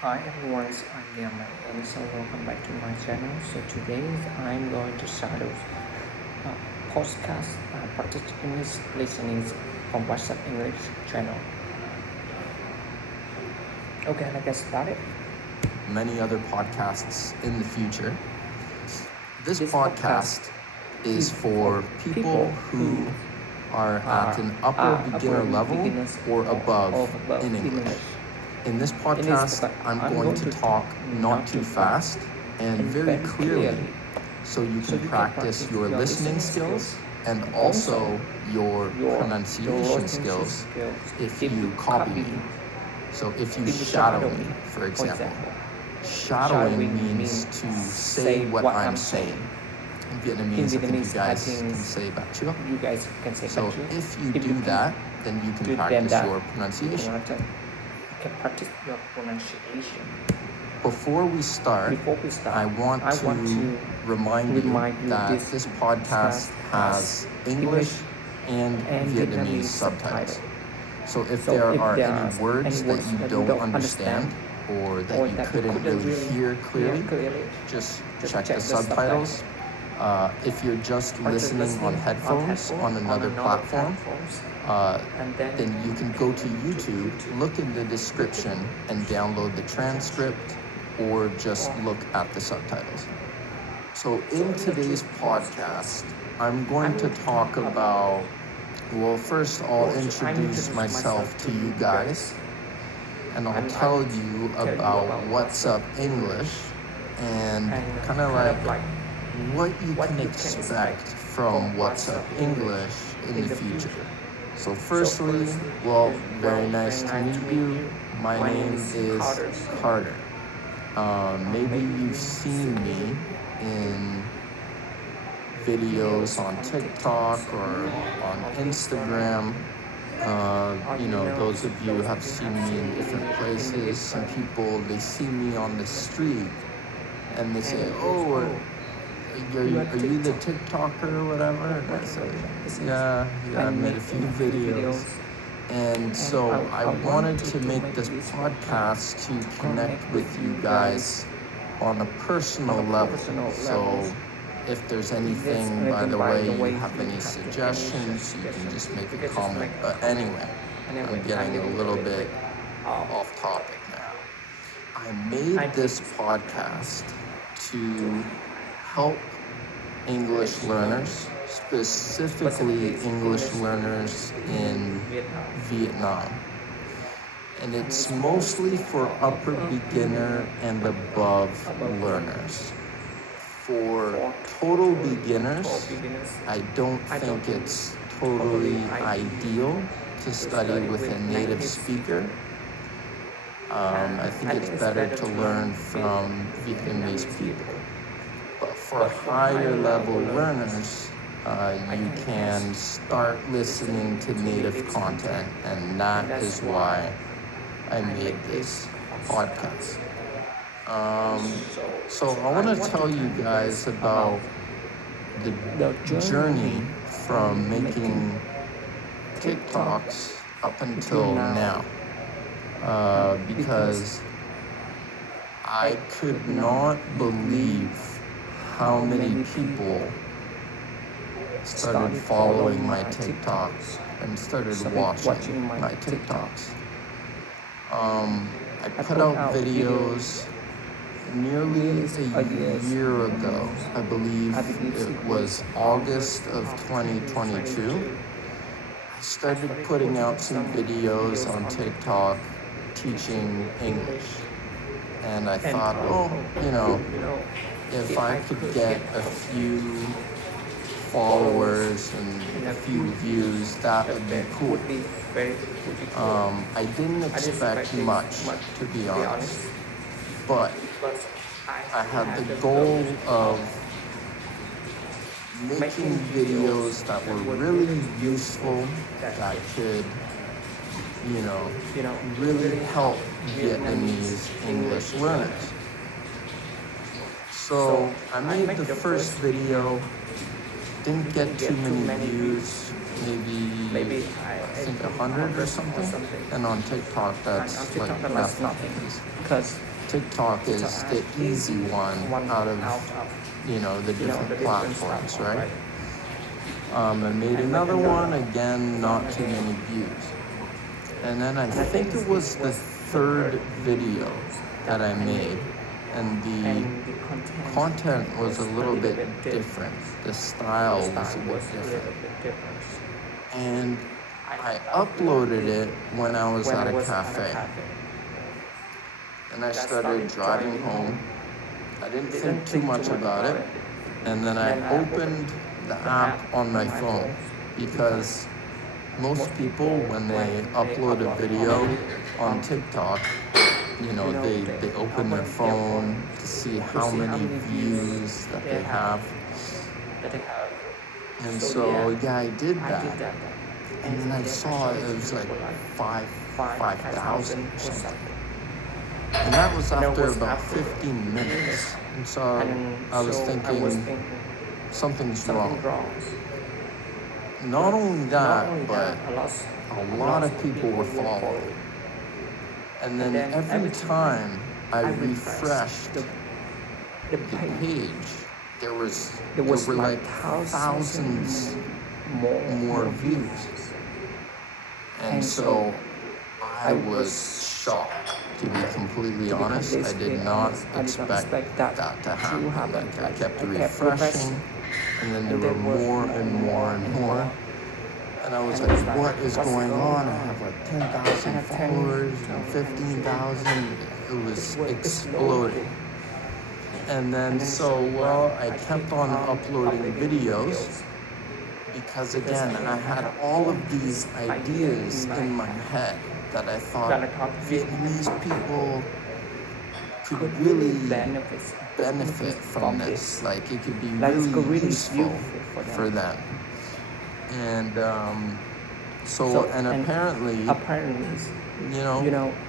Hi everyone, I'm Yama and so welcome back to my channel. So today I'm going to start a podcast practice English listening from WhatsApp English channel. Okay, let's get started. Many other podcasts in the future. This podcast is for people who are at an upper beginner level or above in English. In this podcast, I'm going to talk not too fast and very clearly so you can practice your listening skills and also your pronunciation skills if you copy me. So if you shadow me, for example. Shadowing means to say what I'm saying. In Vietnamese, I think you guys can say "Bạn trước." So if you do that, then you can practice your pronunciation. You can practice your pronunciation. Before we start, I want to remind you that this podcast has English and Vietnamese subtitles. So if there are any words that you don't understand or that you couldn't really hear clearly, just check the subtitles. If you're just listening on headphones on another platform, then you can go to YouTube, look in the description, and download the transcript or just look at the subtitles. So in today's podcast, I'm going to talk about, well, first I'll introduce myself to you guys, and I'll tell you about what's up English and kind of like what you can expect from what's up English in the future. So firstly, well, very nice to meet you. My name is Carter. Maybe you've seen me in videos on TikTok or on Instagram. Those of you have seen me in different places. Some people, they see me on the street and they say, "Oh, are you the TikToker or whatever?" And I say, yeah, I made a few videos. And so I wanted to make this podcast to connect with you guys on a personal level. So if there's anything, by the way, you have any suggestions, you can just make a comment. But anyway, I'm getting a little bit off topic now. I made this podcast to help English learners, specifically English learners in Vietnam. And it's mostly for upper beginner and above learners. For total beginners, I don't think it's totally ideal to study with a native speaker. I think it's better to learn from Vietnamese people. But for higher level learners, you can start listening to native content, and that is why I made this podcast. So I want to tell you guys about the journey from making TikToks up until now, because I could not believe how many people started following my TikToks and started watching my TikToks. I put out videos nearly a year ago. I believe it was August of 2022. I started putting out some videos on TikTok teaching English. And I thought, if I could get a few followers and a few views, that would be cool. I didn't expect much, to be honest, but I had the goal of making videos that were really useful, that could, really help Vietnamese English learners. So I made the first video, didn't get too many views, maybe I think 100 or something. And on TikTok, that's like nothing. TikTok is the easy one out of, the different platforms, right? I made another one, again, not too many views. And then I think it was the third video that I made, and the content was a little bit different. The style was a bit different. And I uploaded it when I was at a cafe. And I started driving home. I didn't think too much about it. And then I opened the app on my phone, because most people, when they upload a video on TikTok, they open their phone to see how many views that they have. And so, I did that. And then I saw it was like 5,000 or something. And that was after about 15 minutes. And so I was thinking, something's wrong. Not only that, but a lot of people were following. And then every time I refreshed the page, there were like thousands more views. And so I was shocked, to be completely honest. I did not expect that to happen. Like, I kept refreshing, and then there were more and more and more. And I was like, what is going on? I have like 10,000 followers and 15,000. It was exploding. And then I kept on uploading videos, because again, I had all of these ideas in my head that I thought Vietnamese people could really benefit from this. Like, it could be really useful for them. And apparently,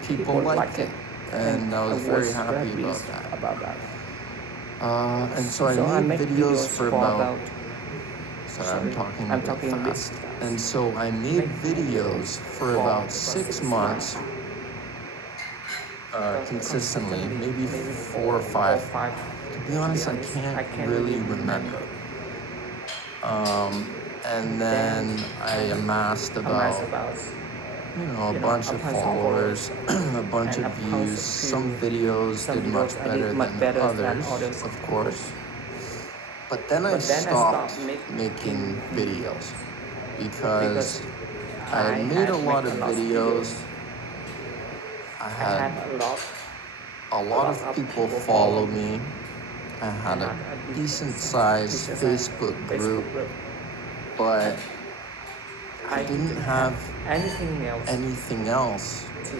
people liked it, and I was very happy about that. And so I made videos for about, sorry, I'm talking a bit fast. And so I made videos for about 6 months, consistently, maybe 4 or 5. To be honest, I can't really remember. And then I amassed about, a bunch of followers, a bunch of views. Some videos did much better than others, of course. But then I stopped making videos, because I had made a lot of videos. I had a lot of people follow me. I had a decent-sized Facebook group, but I didn't have anything else to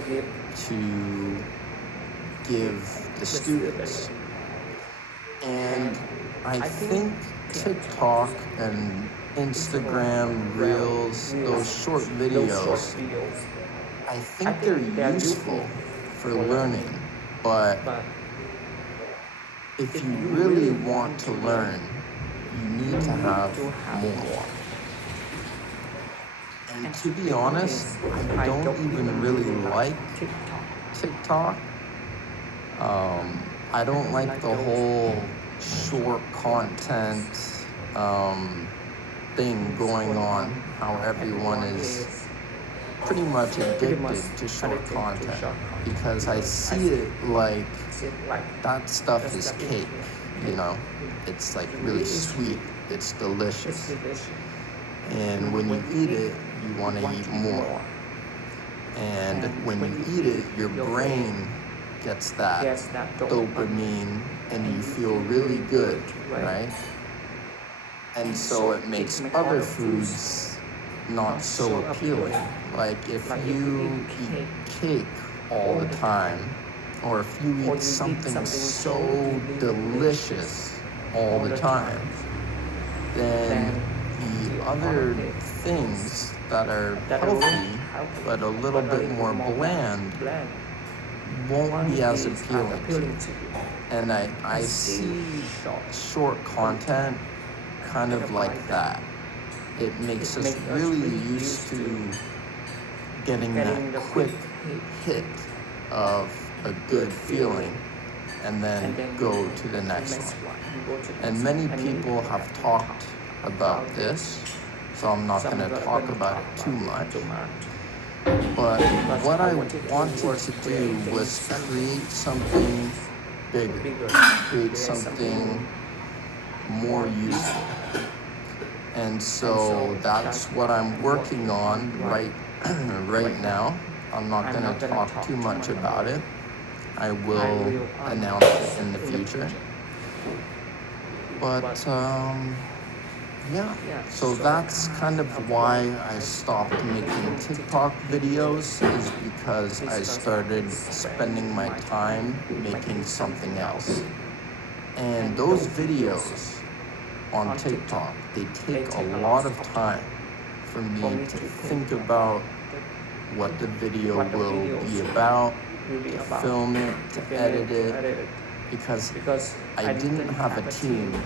give the students. And I think TikTok and Instagram Reels, those short videos, I think they're useful for learning, but if you really want to learn, you need to have more. And to be honest, I don't even really like TikTok. I don't like the whole short content thing going on, how everyone is pretty much addicted to short content, because I see it like that stuff is cake, it's like really sweet, it's delicious, and when you eat it, you want to eat more, and when you eat it, your brain gets that dopamine and you feel really good, right? And so it makes other foods not so appealing. Like if you eat cake all the time, or if you eat something so delicious all the time, then the other things that are healthy but a little bit more bland won't be as appealing to you. And I see short content kind of like that. It makes us really used to getting that quick hit of a good feeling. and then go to the next one. And many people have talked about this, so I'm not going to talk about it too much. But what I wanted to do was create something bigger, create something more useful. And so that's what I'm working on right now. I'm not going to talk too much about it. I will announce it in the future. But yeah, so that's kind of why I stopped making TikTok videos, is because I started spending my time making something else. And those videos on TikTok, they take a lot of time for me to think about what the video will be about, to film it, to edit it, because I didn't have a team.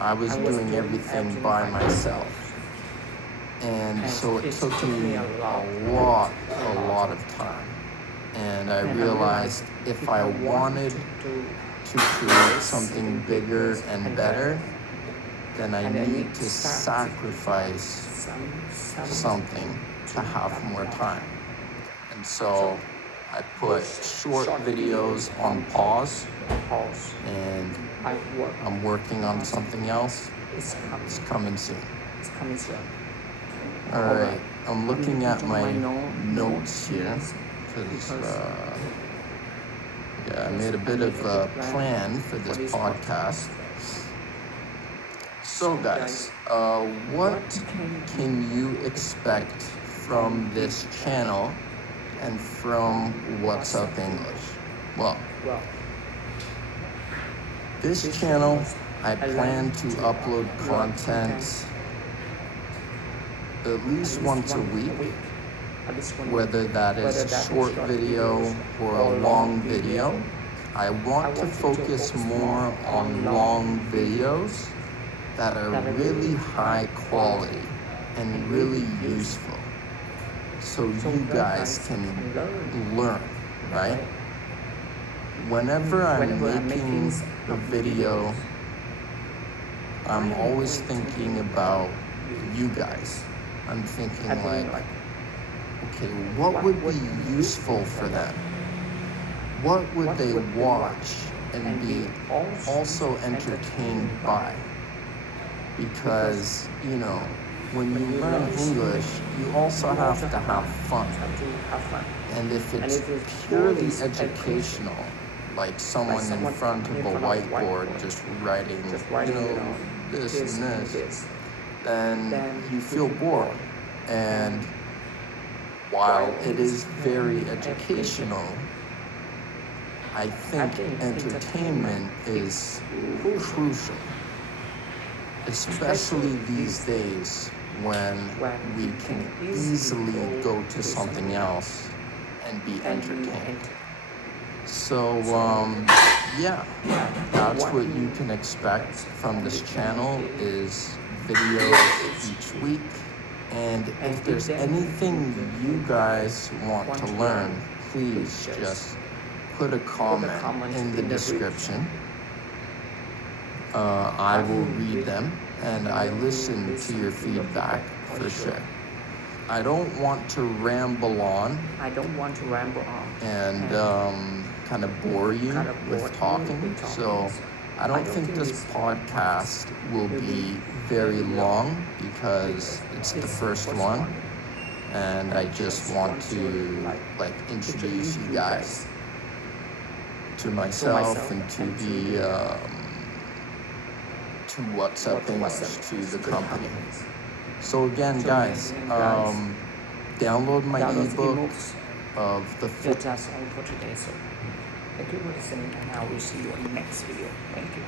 I was doing everything by myself. And so it took me a lot of time. And I realized if I wanted to create something bigger and better, then I need to sacrifice something to have more time. And so I put short videos on pause, and I'm working on something else. It's coming soon. All right, I'm looking at my notes here, because I made a bit of a plan for this podcast. So guys, what can you expect from this channel and from What's Up English? Well, this channel, I plan to upload content at least once a week, whether that is a short video or a long video. I want to focus more on long videos that are really high quality and really useful, so you guys can learn, right? Whenever I'm making a video, I'm always thinking about you guys. I'm thinking like, okay, what would be useful for them? What would they watch and be also entertained by? Because, you know, when you learn English, you also have to have fun. And if it's purely educational, like someone in front of a whiteboard just writing, you know, this and this, then you feel bored. And while it is very educational, I think entertainment is crucial, especially these days when we can easily go to something else and be entertained. So, yeah, that's what you can expect from this channel, is videos each week. And if there's anything you guys want to learn, please just put a comment in the description. I will read them, and I listen to your feedback for sure. I don't want to ramble on and kind of bore you with talking, so I don't think this podcast will be very long because it's the first one, and I just want to introduce you guys to myself and to the to What's Up English, to the company. So again, guys, download my ebook of the So that's all for today. So thank you for listening, and I will see you in the next video. Thank you.